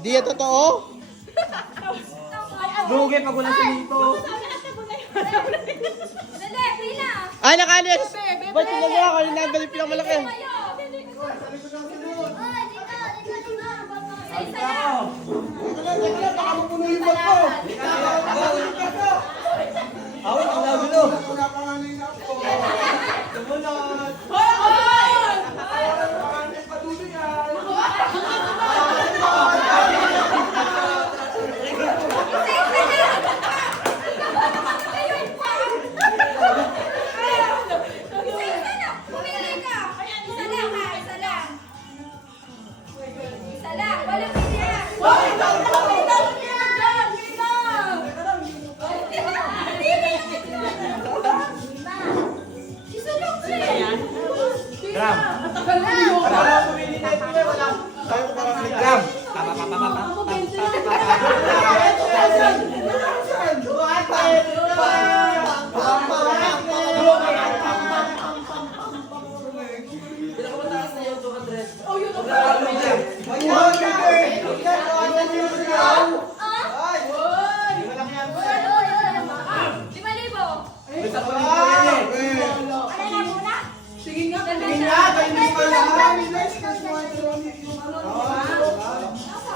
Di yan totoo? Lugi pag wala sa dito. Dali, pila. Ay, nakalis! Ba't yung gagawa ko? Yung nandali pinakamalaki. Baka mapuno yung bot ko. Awit ang nagulo. Sumunod. Gram. Gram.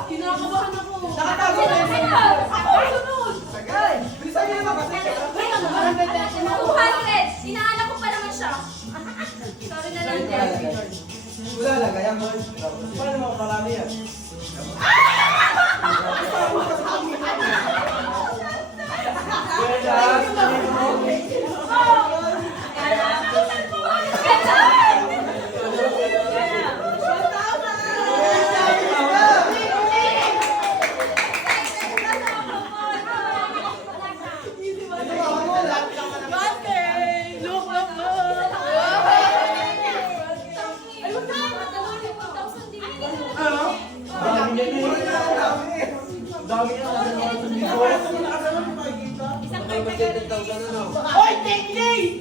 Kinakabahan ako. Nakatago na yun. Ako sunod. Bilisan niyo naman kasi. 200. Inaanak ko pa naman siya. Sorry na lang din. Wala lang, kaya mo. Paano mo marami yan? Hoy, Tekli!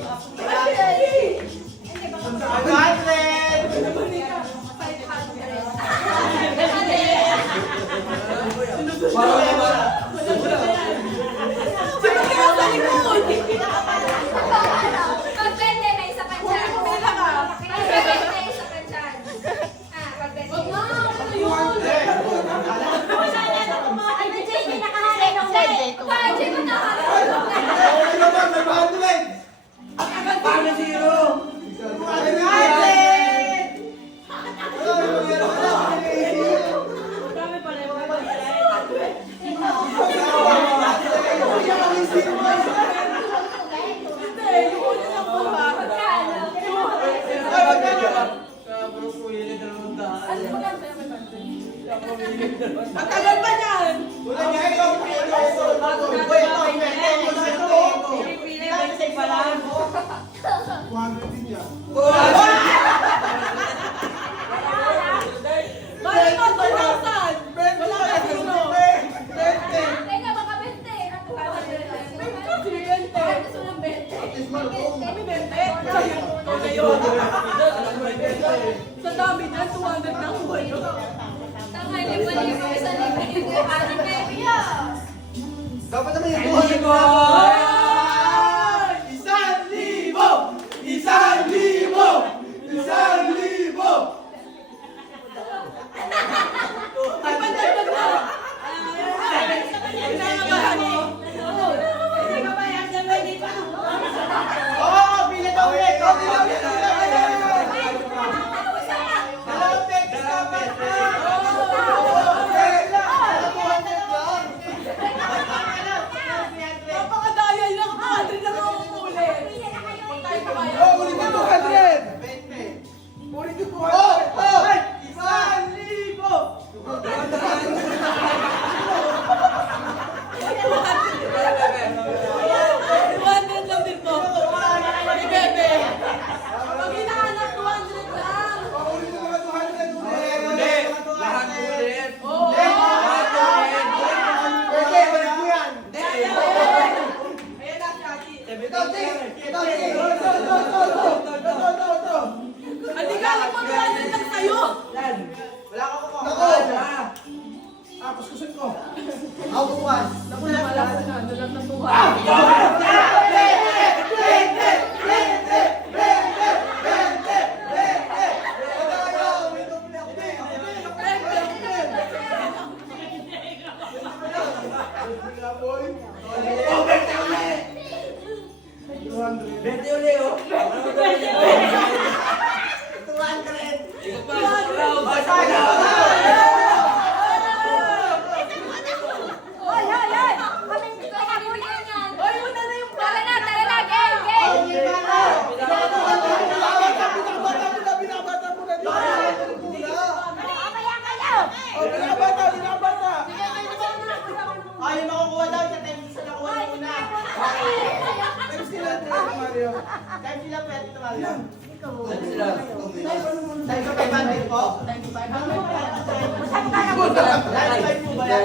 Pag-bende, may isa pa dyan. Pag-bende, may isa pa dyan. Pag-bende. Ay, na Jay, hindi nakahalay ng bende. Jay, mo nakahalay. Paano zero? Matagal pa yan! Bakit mo 2,000? Wala ka sino? Teka, baka 20. Gusto ng 20. Kami 20. Sa dami na, 200 na ako yun. Tama, libo-libo. Isang libo-libo. Parang baby ah. Dapat naman yung buhay ko! 1,000! 1,000! 1,000! Ay, pandagdag na! Kinakabahan mo? Hindi ka ba yan? Hindi pa. Oo! Pinatawid! Napaka Ako bukas. Naku, nakalasa na. Dalag na 200. Oy, muna na yung Tara na, game, game! Mamaya kayo! Ay, yung makukuha daw sa time isa nakuha na muna. Time sila, Mario. Time sila, pwede na Mario. Time sa 500 po? 95 po ba yan?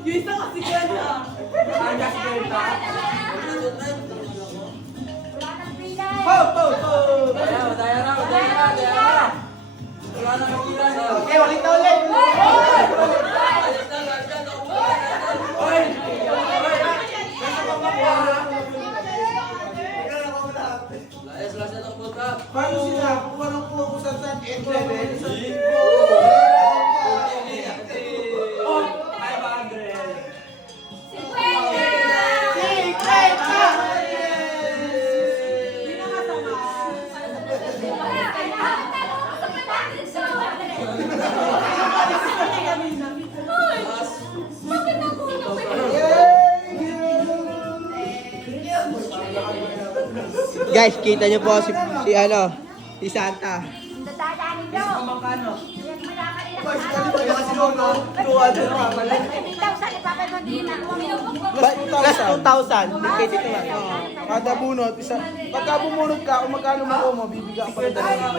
Yung isa kasi ganda. Okay, ulit na ulit. Paano sila? Kung walang kuha ko sa saan, Guys, kita niyo po si Santa. Dadaanin daw. Magkano? Yan wala ka rin. Kasi no, 200 pa pala. Hindi daw sa ipapanood din ako. Plus 2,000. Hindi dito lang. Kada bunot, isa. Pagka bumunot ka, kung magkano mo, bibigyan ka pa rin dalawa.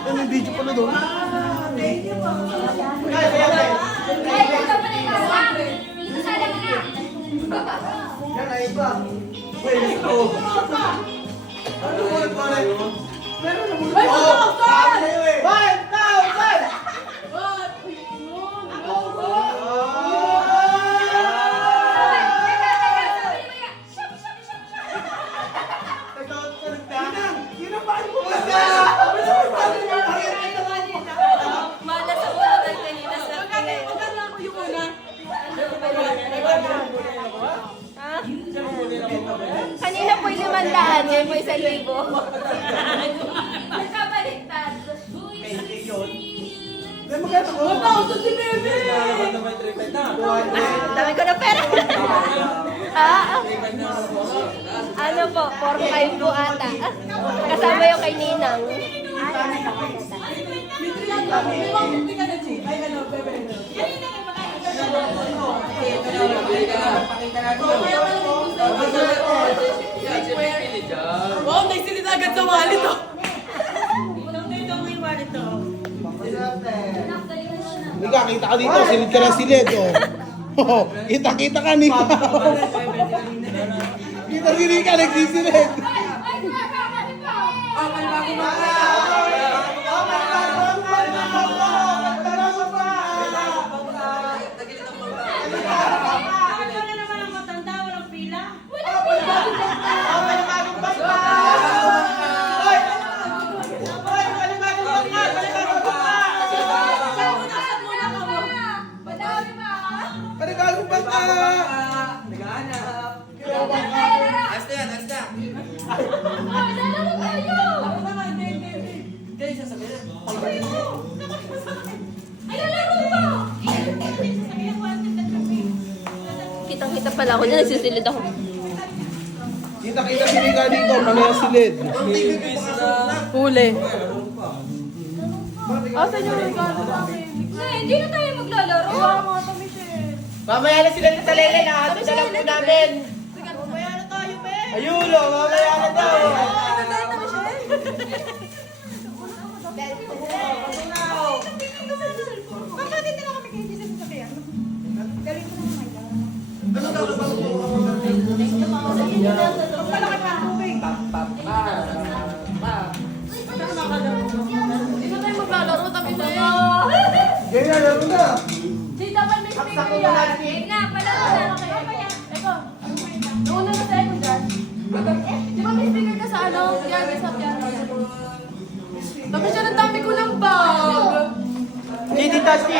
Ano yung video pala doon? Yan ay iba. Wait, ito. Ano mo pala yun? Meron na muna. Oh! 1,000! Yun ang paano mo ba? Malas ako na kanina sa magkano ako yung una? Kanina po 500, ngayon po 1,000. Nagkabaliktad. Pero 1,000 si Bebe! Dami ko na pera. Ano po, 4-5 po ata. Kasama yung kay Ninang. Hindi ka na, Chi. Ay, ano, Bebe. Wow, may silita agad sa wallet, oh. Mika, kita ka dito. Silid ka ng silid. Oh. Kita-kita ka, Nika. Kita si Nika, nagsisilid. Panigagong bata! Kitang-kita pala ako dyan, nagsisilid ako. Kita-kita si Nika dito, panayang silid. Huli. Hindi na tayo maglalaro. Mamaya na sila sa talele, nahatid na lang po namin. Ayun, mamaya na daw. Hindi na tayo maglalaro. Tabi na yan. Ganyan, laro na. Di dapat may speaker yan. Yan na, palaro na. Eko, nauna na tayo dyan. Di ba may speaker ka sa ano? Yan, sa piano yan. Tapos siya, ang dami ko ng bag. Hindi, Tati.